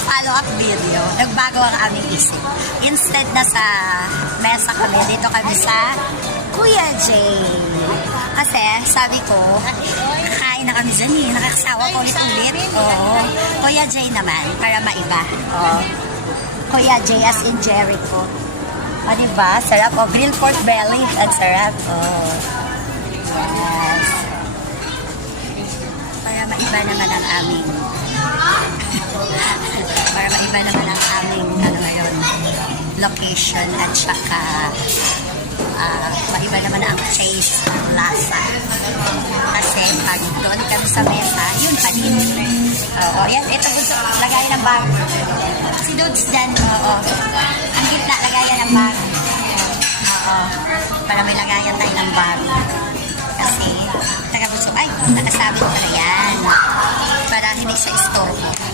follow-up video, nagbago ang aming isip. Instead na sa mesa kami, dito kami sa Kuya Jay. Kasi sabi ko, kain na kami dyan eh. Nakakasawa ko ulit-ulit. Oo. Kuya Jay naman, para maiba. Oo. Kuya Jay as in Jericho. O diba? Sarap. O, grilled pork belly. Ang sarap. O. Yes. Para maiba naman ang aming para maiba naman ang aming ano ngayon, location at saka maiba naman ang taste, lasa. Kasi pag doon kami sa mesa, yun pa din. Oo, yan. Ito gusto, lagayan ng bag. Si Dudes dyan, oo. Ang gitna, lagayan ng bag. Oo. Para may lagayan tayo ng bag. Kasi, taga gusto, ay, nakasabit pala yan. Para hindi siya istorbo.